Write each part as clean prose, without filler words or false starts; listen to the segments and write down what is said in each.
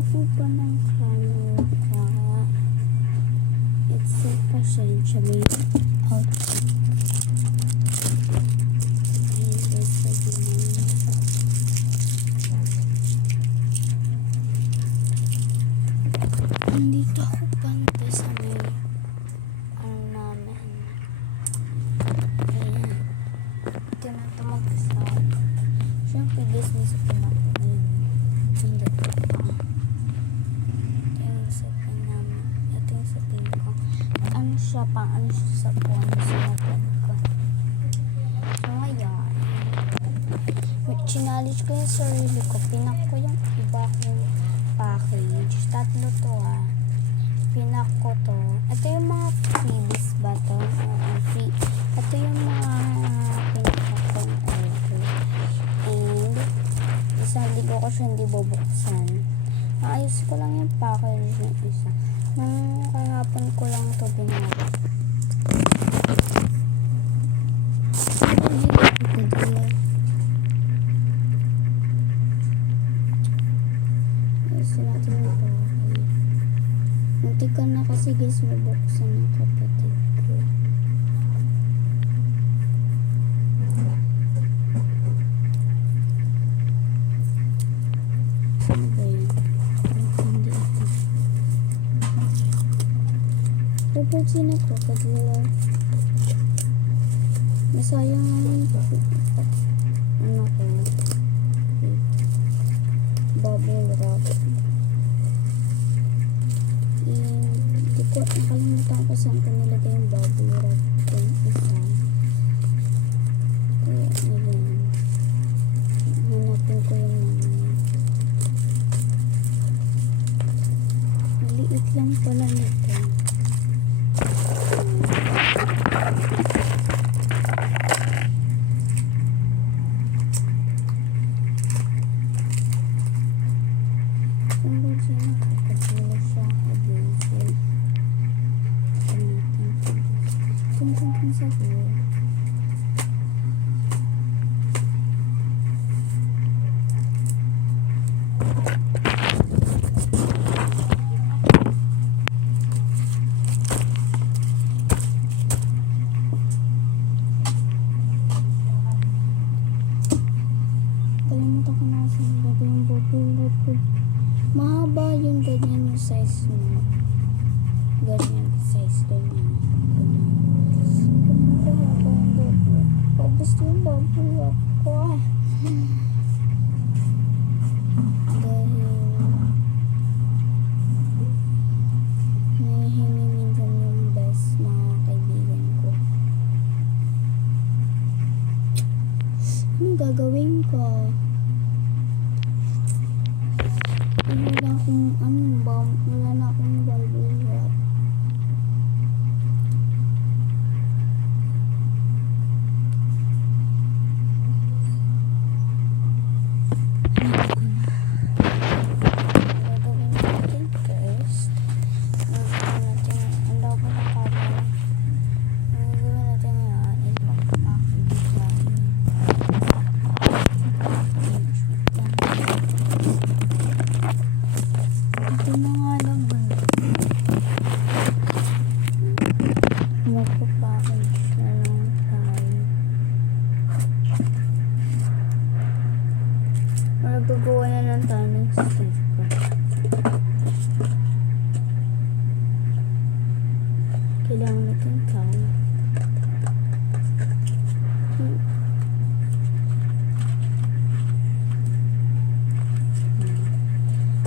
po ba ng camera ka? It's so pasensya may out. Nandito ako banda sa may namin. Ayan. Ito na ito mag-start. Siyempre, guys, may sa pinako na yun. Hindi ko pa. Ito yung sapin namin. Ito yung sapin ko. Ano siya sa phone. Sinapin ko. So, ngayon. Challenge ko yung sarili ko. Pinak ko yung iba kong package. Tatlo to Pinak ko to. Ito yung mga freebies ba to? Free. Ito yung mga pinak kong order. And isang ligo ko siya hindi bubuksan. Ayos ko lang yung package ng isa. Nung kahapon ko lang to binalik. Muntikan na kasi guys mabuksan ng kapatid ko. Ano ba yan? Hindi ito. Bubuksin ako pag wala. Masayang naman po. Ano ko? Bubble wrap. Nakalimutan ko saan ko nilagay yung bubble wrap yung isa. Kaya ayan. Hanapin ko yung maliit lang pala nito. Kung ba siya nakakasila siya abusin. Tungkol sa buhay. Kalimutan ko na sa lagay yung bubble. Mahaba yung ganyan yung size mo. Ganyan size ganyan. Gusto yung bubble ko dahil nahihingi minsan yung best mga kaibigan ko. Anong gagawin ko? Wala na akong bubble wrap. Gagawa na lang tayo ng sticker. Kailangan natin count.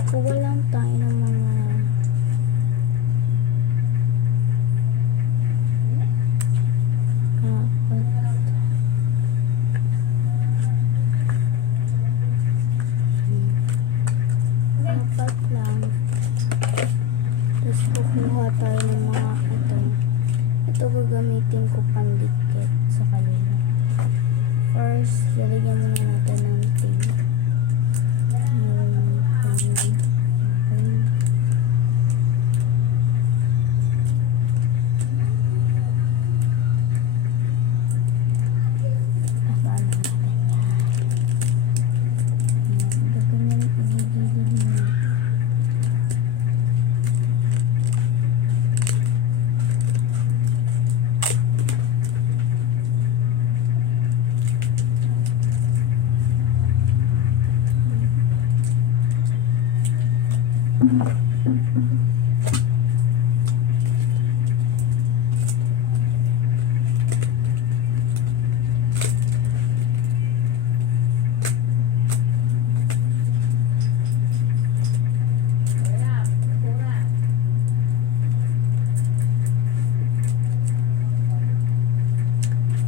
Kuha lang tayo ng mga apat lang. Tapos kukuha tayo ng mga ito gagamitin ko pandikit sa kanila. First, lalagyan muna natin ng pin.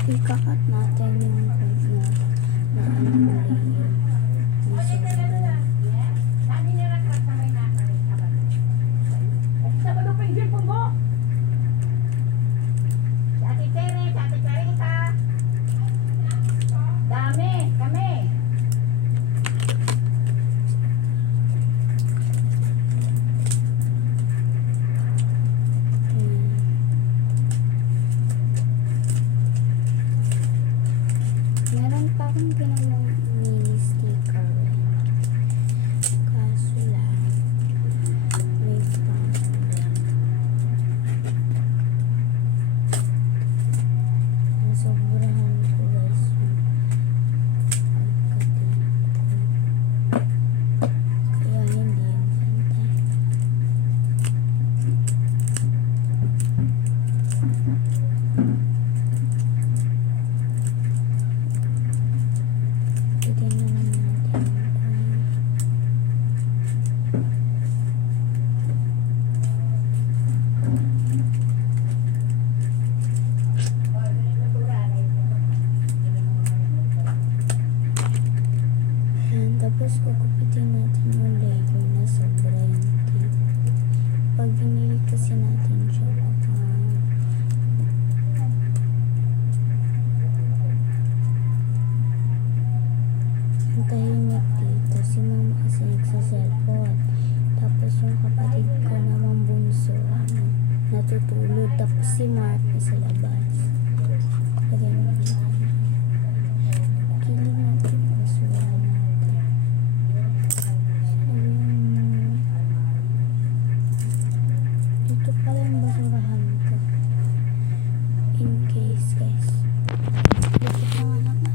Ikakat natin yung na ano na layer. Meron pa akong ginawang mini sticker. Kaso lang, may problem. Nasobrahan ko guys yung pagkatin ko. Kaya hindi yung pantay. Titingnan natin Ayan, tapos kukupitin natin yung Lego na sobra yung tape. Pag binili kasi natin siya, baka ang tahimik dito. Si mama kasi nagsa-cellphone. Tapos yung kapatid ko naman bunso, natutulog. Tapos si Mark sa labas. Lagay mo natin. Kilig natin yung basura natin. Ayun. Dito pala yung basurahan ko. In case guys. Dito pa nga naman.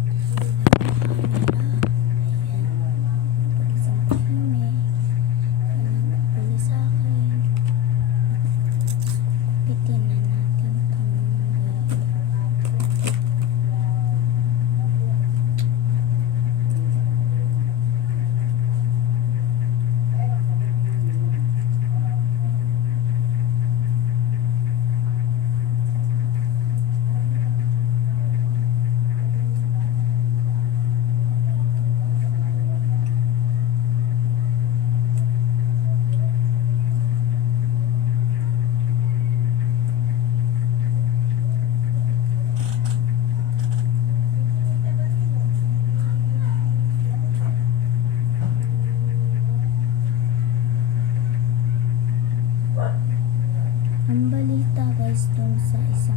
Ang balita guys dun sa isa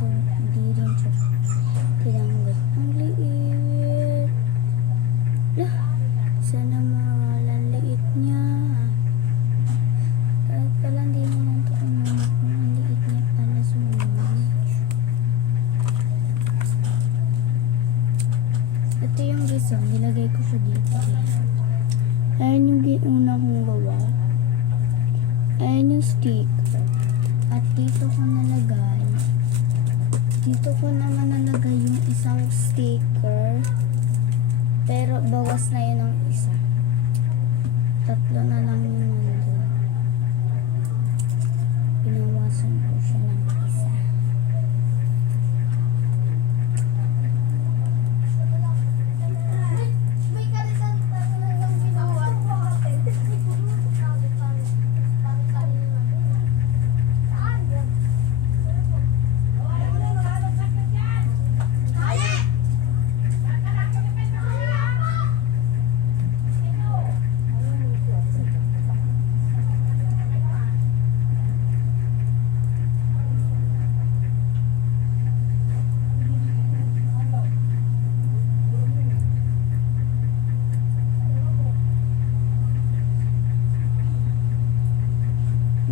kong hindi rin siya tinanggap. Ang liit. Lah, sana makawalan liit niya. Kahit pala hindi naman ito umunod kung ang liit niya pala sumunod. Ito yung gusto, nilagay ko siya dito. Ayan yung una kong gawa. Ayan yung sticker. At dito ko nalagay. Dito ko naman nalagay yung isang sticker. Pero bawas na yun ng isa. Tatlo na lang yung nandun. Pinawasan ko siya ng isa.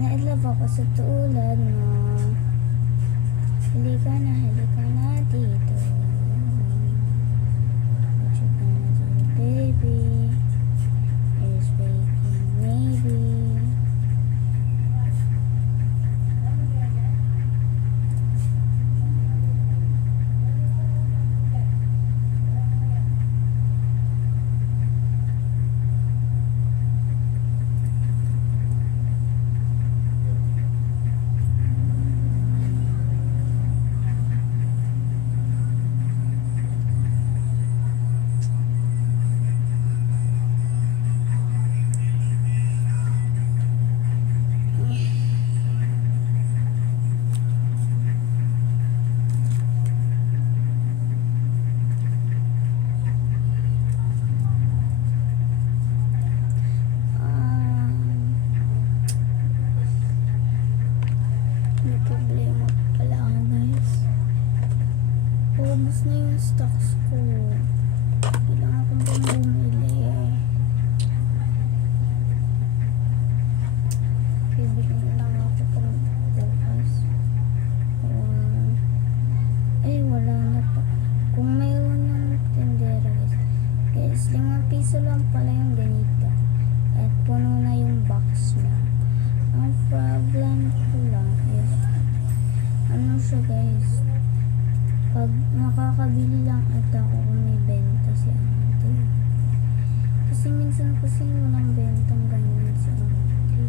Nailove ako sa tulad mo. Halika na dito. Check na dito, baby. Here's Ubus na yung stocks ko. Kailangan kong pang bumili. Bibili na lang ako pang bukas. Wala na pa. Kung mayroon ng tindera guys, 5 piso lang pala yung ganito. At puno na yung box niya. Ang problem ko lang is, ano siya guys, pag makakabili lang at ako kung may benta si ate. Kasi minsan kasi walang bentang ganyan si ate.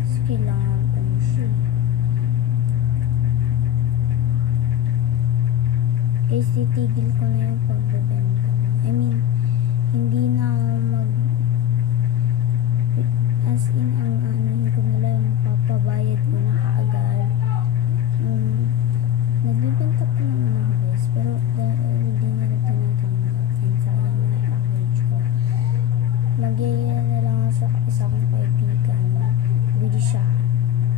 Kasi kailangan ko na siya. Guys, titigil ko na yung pagbebenta. I mean, hindi na ako as in, ang anuhin ko na lang, papabayad ko na kaagad. Nagbibenta ko naman ako guys, pero dahil hindi na rin tinatanggap and sayang na package ko, nagyaya na lang ako sa isa kong kaibigan na bili siya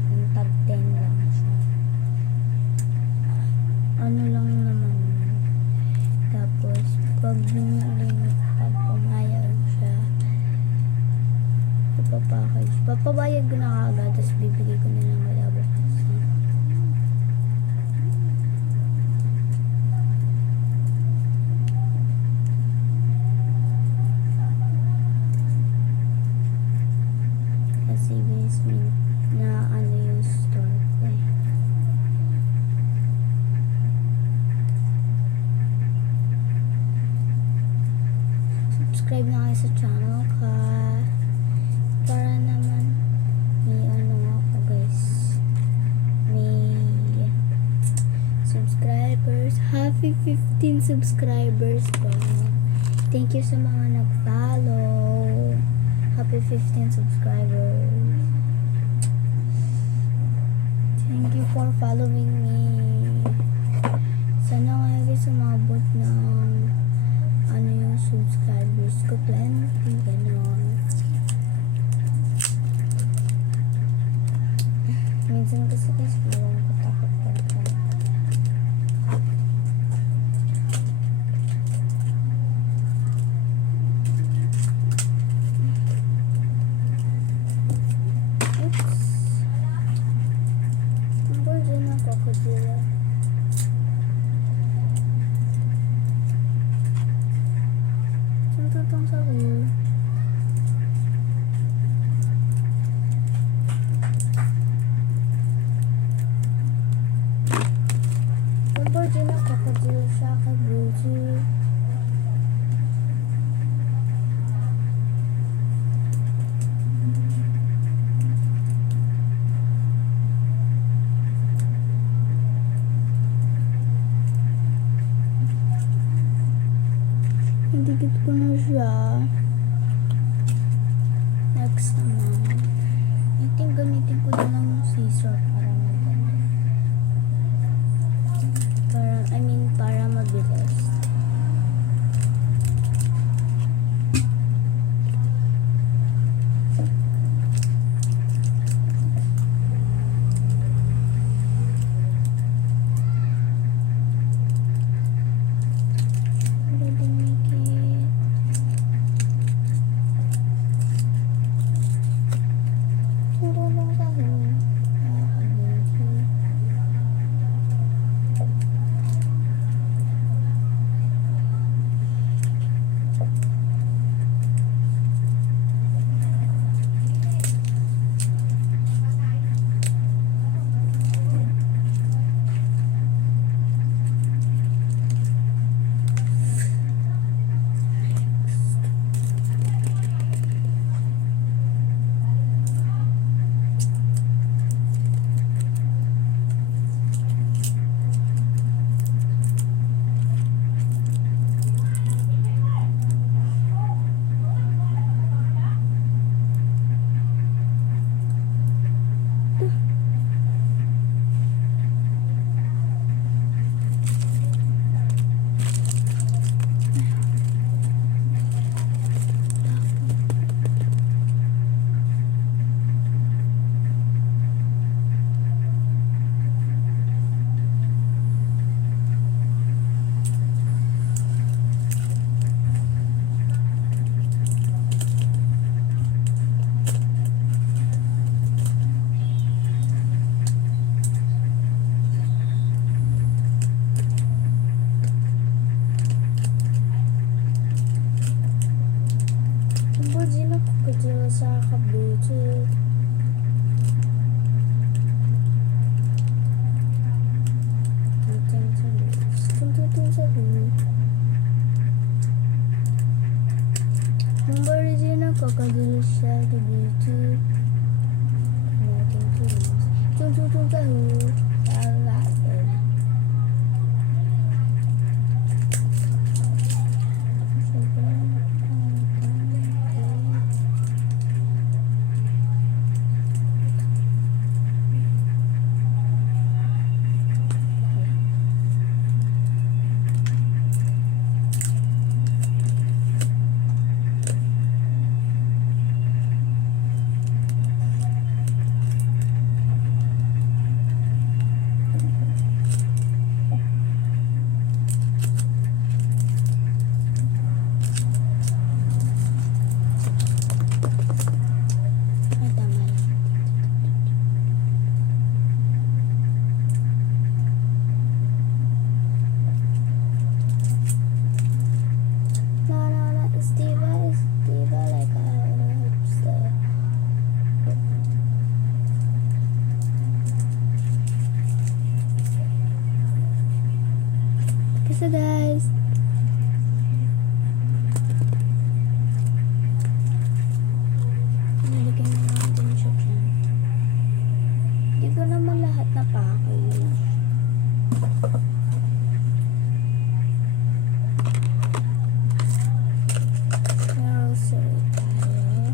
ng tag 10 lang siya. Ano lang naman yun. Tapos pag binili, pag pumayag siya, papabayad ko na kaagad, tapos bibigay ko na lang wala bukas. Kasi guys, na ano yung store ko eh. Subscribe na kayo sa channel ka. Para naman may ano ako guys, may subscribers. Happy 15 subscribers po. Thank you sa mga nag-follow. Happy 15 subscribers. Thank you for following me. Sana nga guys umabot ng ano yung subscribers ko, plenty, gano'n. Minsan kasi guys, parang katakot pa ito. Oops. Ang bold yun ang crocodile. Saan tutong sa ulo? Hindi na crocodile siya kay Bluetooth. Hidikit ko na siya. Next naman, I think gamitin ko na lang yung scissor para maganda. Para mabilis. Bluetooth sa Bluetooth. Tung sa Bluetooth. Mumbai region Crocodile shell to Bluetooth. Connecting to this. Tung sa Bluetooth. So guys, nilagyan na natin siya dyan. Hindi ko naman lahat na package. Grocery tayo.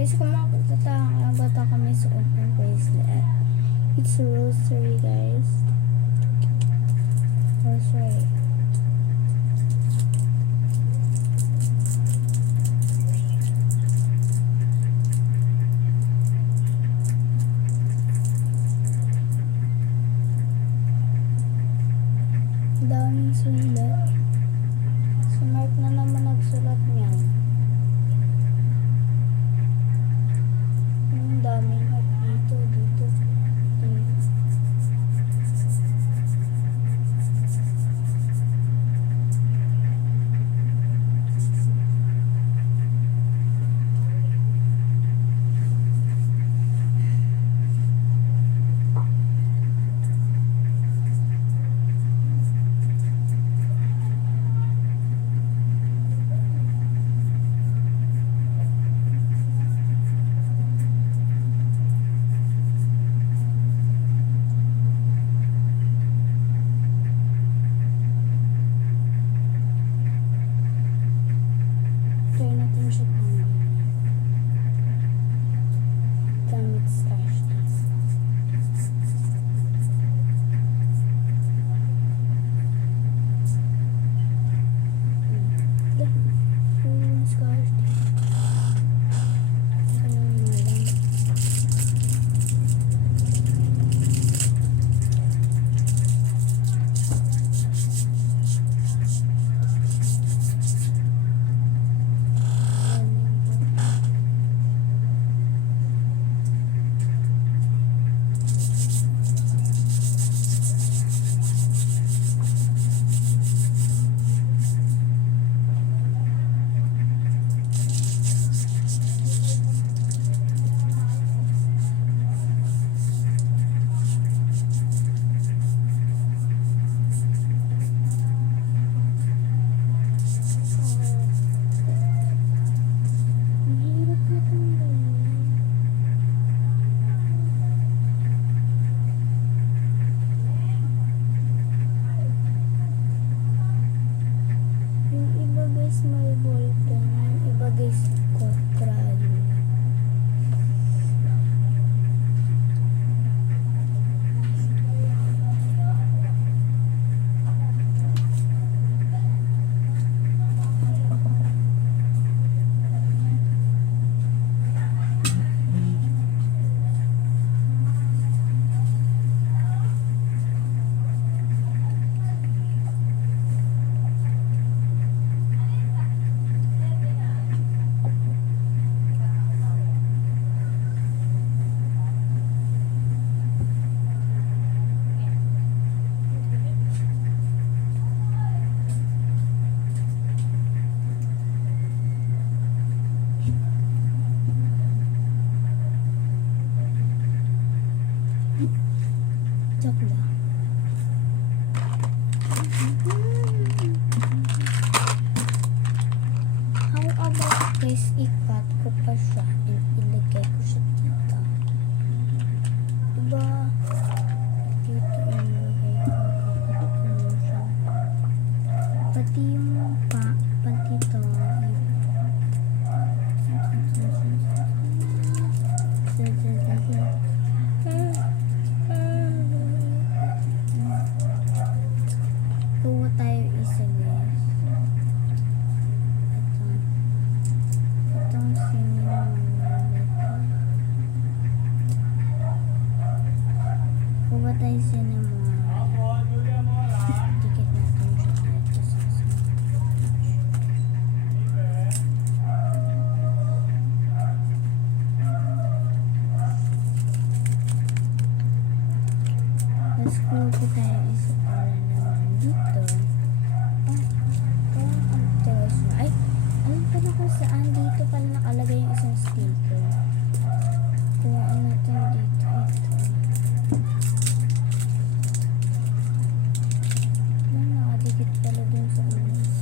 Guys, kung makakita kami sa open bracelet. It's a rosary, guys. Rosary. Daming sulat. Smart na naman nagsulat niyan. Daming at dito. Joke lang. How about guys, ikat ko pa siya and ilagay ko siya dito. Diba? Dito ilagay ko. Ikat ko siya. Pati yung pati to. Kuha tayo isa guys. Itong cinnamon. Kuha tayo cinnamon. Dikit natin siya dito sa Let's go to tayo isa para naman dito. Ay, alam ko na kung saan dito pala nakalagay yung isang sticker. Kuhaan natin dito. Ito. Nakadikit pala dun sa ulis.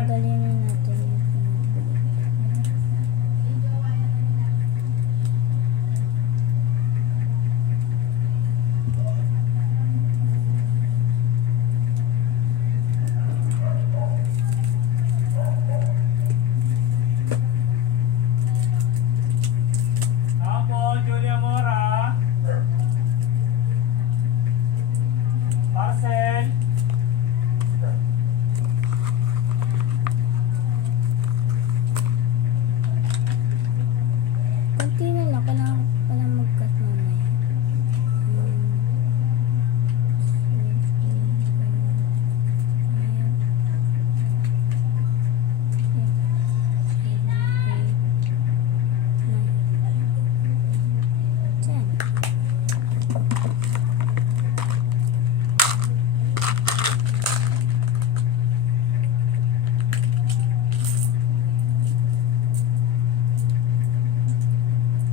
Tanggalin na natin yung pinagbulit. Julia Mora. Parcel. Konti na lang. Kailangan pala mag-cut mamaya.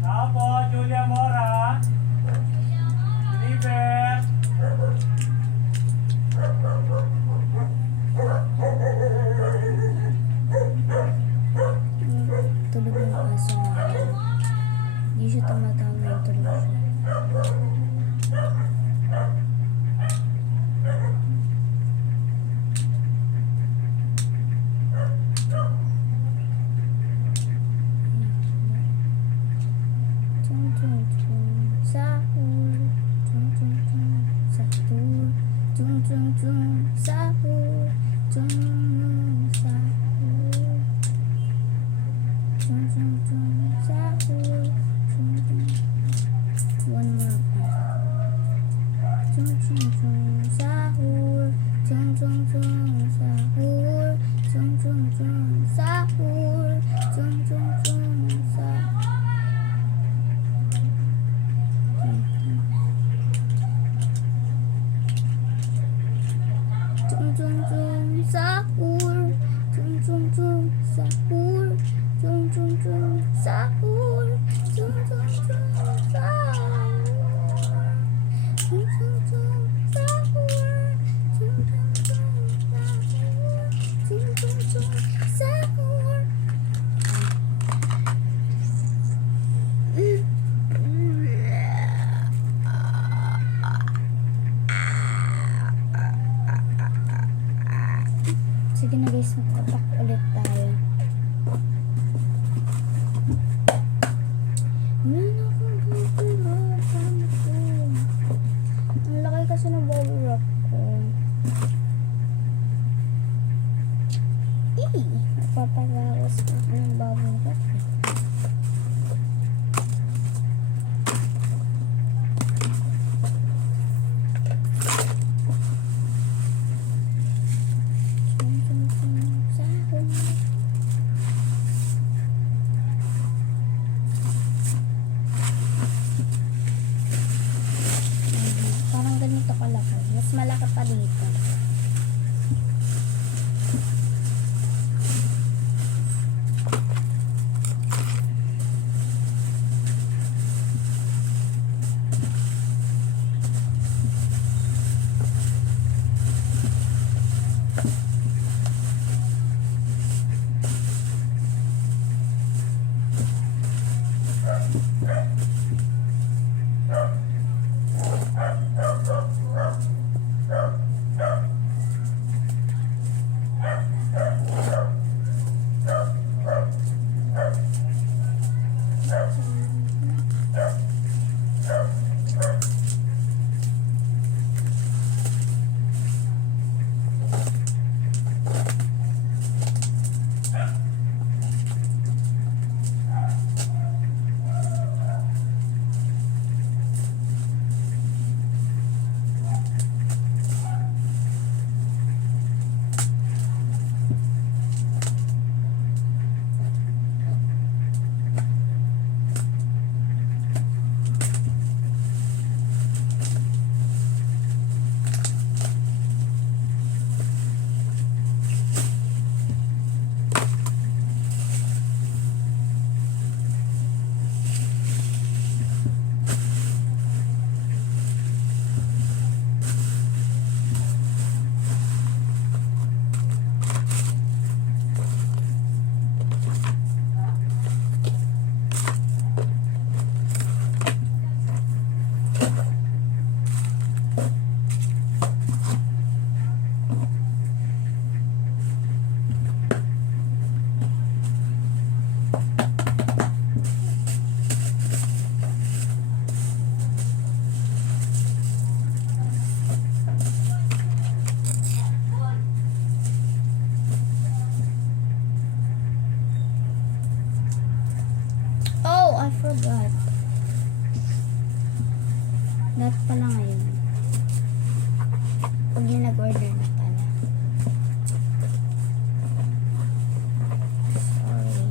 Apo, Julia Mora. Deliver. Tulog yung aso natin. Hindi siya tumatawag yung tulog siya. Chung chung chung sahur. Chung chung chung sahur. Chung chung chung sahur. Chung sahur. Chung chung chung sahur. Chung chung. One more part. Chung chung chung sahur. Chung chung chung sahur. Chung chung chung sahur. Chung chung chung sahur. Chung chung chung sahur. Chung chung chung sahur. Chung chung chung sahur. Chung chung chung sahur. Chung chung chung sahur. Chung chung chung sahur. Chung chung chung sahur. Sige na guys, magkapak ulit tayo. Wala na akong bubble wrap. Paano to? Ang laki kasi ng bubble wrap ko. Napapagawas ko ng bubble wrap. Parang ganito kalaki. Mas malaki pa dito. Oh, I forgot. That pala ngayon. Pag yung nag-order na pala. Sorry.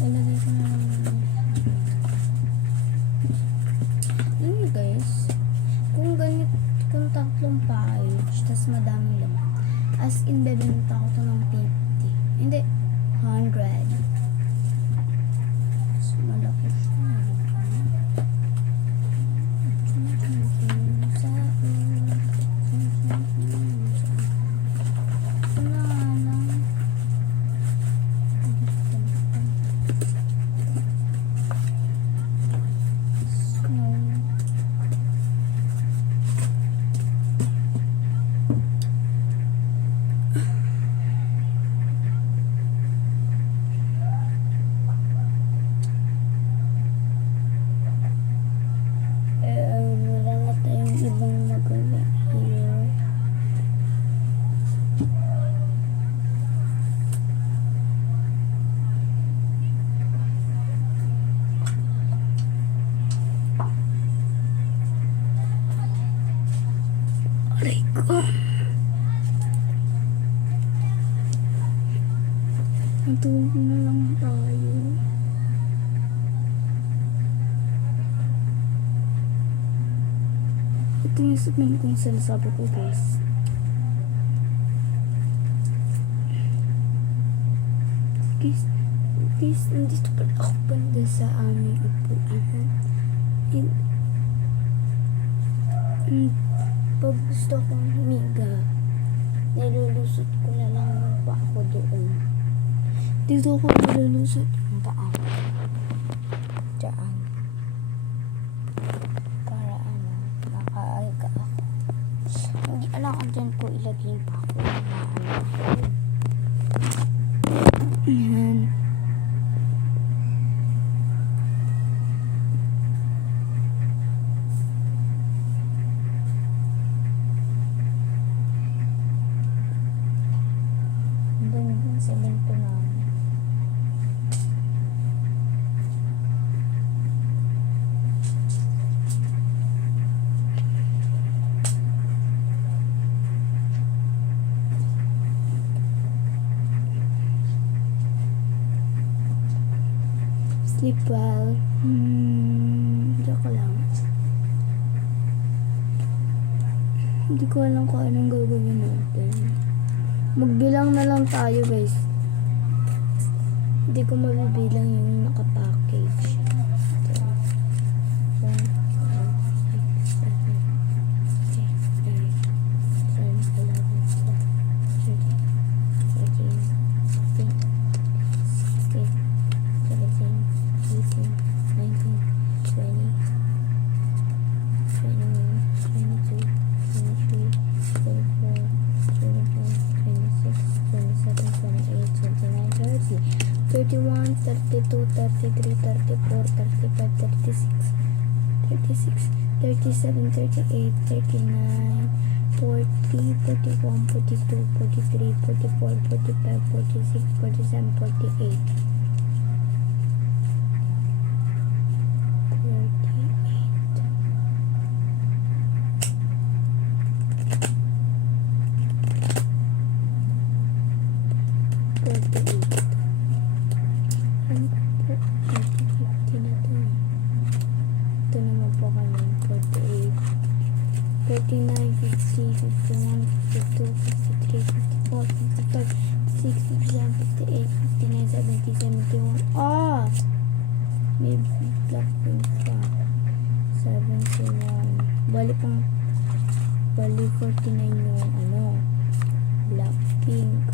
Lalagay ko na lang. Yun guys. Kung ganit, kung tatlong page, tas madami lang. As in, bebenta ko to ng 50. Hindi, 100. So, malaki siya. Wala na tayong ibang magawa here. Aray ko. Matulog na lang tayo. Ito yung sabihin kong sinasabi ko guys. Guys, nandito pala ako banda sa aming upuan. Pag gusto kong humiga, nilulusot ko na lang yung paa ko doon. Dito ko nilulusot yung paa ko. Diyan. Para nakaaga ako. Hindi alam kung dyan ko ilagay yung paa ko. Ayan. Doon yung semento namin. Sleep well. Joke lang. Hindi ko alam kung anong gagawin natin. Magbilang na lang tayo guys. Hindi ko mabibilang yung nakapackage. 1, 2, 3, 4, 5, 6, 7, 8, 31, 32, 33, 34, 35, 36, 37, 38, 39, 40, 41, 42, 43, 44, 45, 46, 47, 48. 49, 50, 51, 52, 53, 54, 55, 56, 57, 58, 59, 70, 71. Ah! May black pink pa. 71. Bali 49 yung black pink.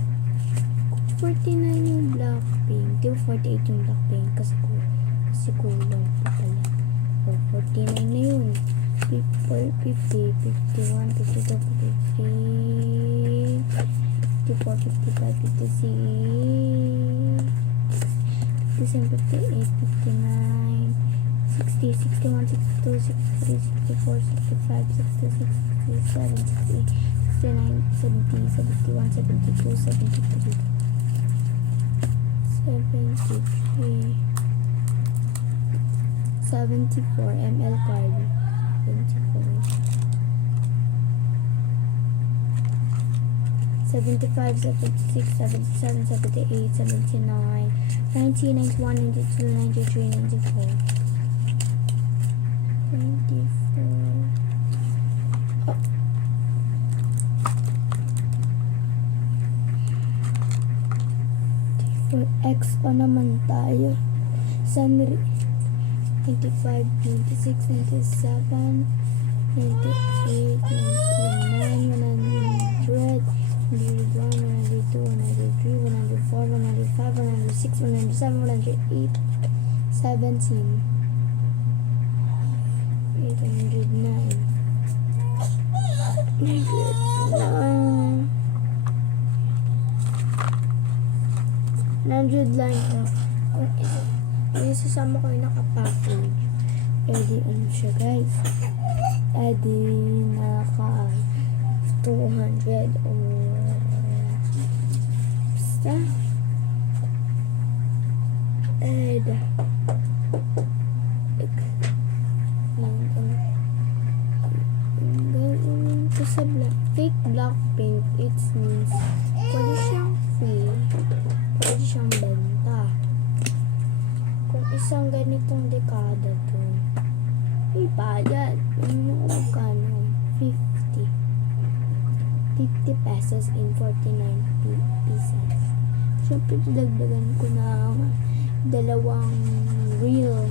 49 yung black pink. Di ba 48 yung black pink? Kasi kulang pa pala. So, 49 na yun. 50, 51, 52, 53, 54, 55, 56, 57, 58, 59, 60, 61, 62, 63, 64, 65, 66, 67, 68, 69, 70, 71, 72, 73, 73, 74 ml card. 75, 76, 77, 78, 79, 90, 91, 92, 93, 94, 24. X pa naman tayo. Sunri 95, 96, 97, 98, 99, 100, 101, 102, 103, 104, 105, 106, 107, 108, 17, 809, 100 lang. May sasama ko yung nakapackage. Di siya guys. Di naka 200 or basta. Sa fake Blackpink, it means pwede siyang free, pwede siyang benta. Kung isang ganitong dekada to, may bayad. Yung magkano? 50 pesos in 49 pieces. Siyempre, dagdagan ko ng dalawang reel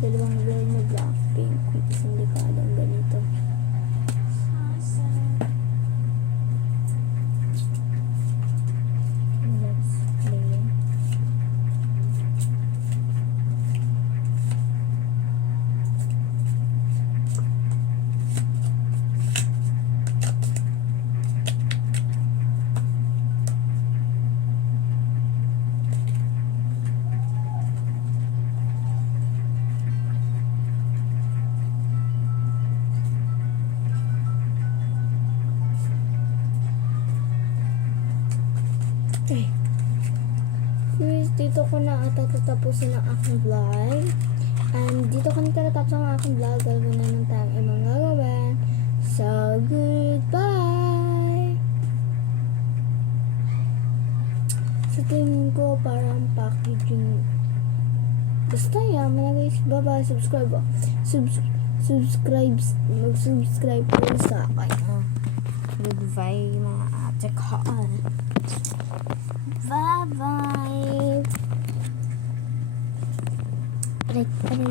na Blackpink kung isang dekadang ganito. Guys, dito ko na ata tatapusin ang aking vlog. And dito ko na tatapos ang aking vlog. Gagawin na ng tayong ibang gagawin. So, goodbye! Sa tingin ko, parang packaging. Basta yan, mga guys. Bye-bye. Mag-subscribe po sa akin. Goodbye, mga ate ko. Bye-bye.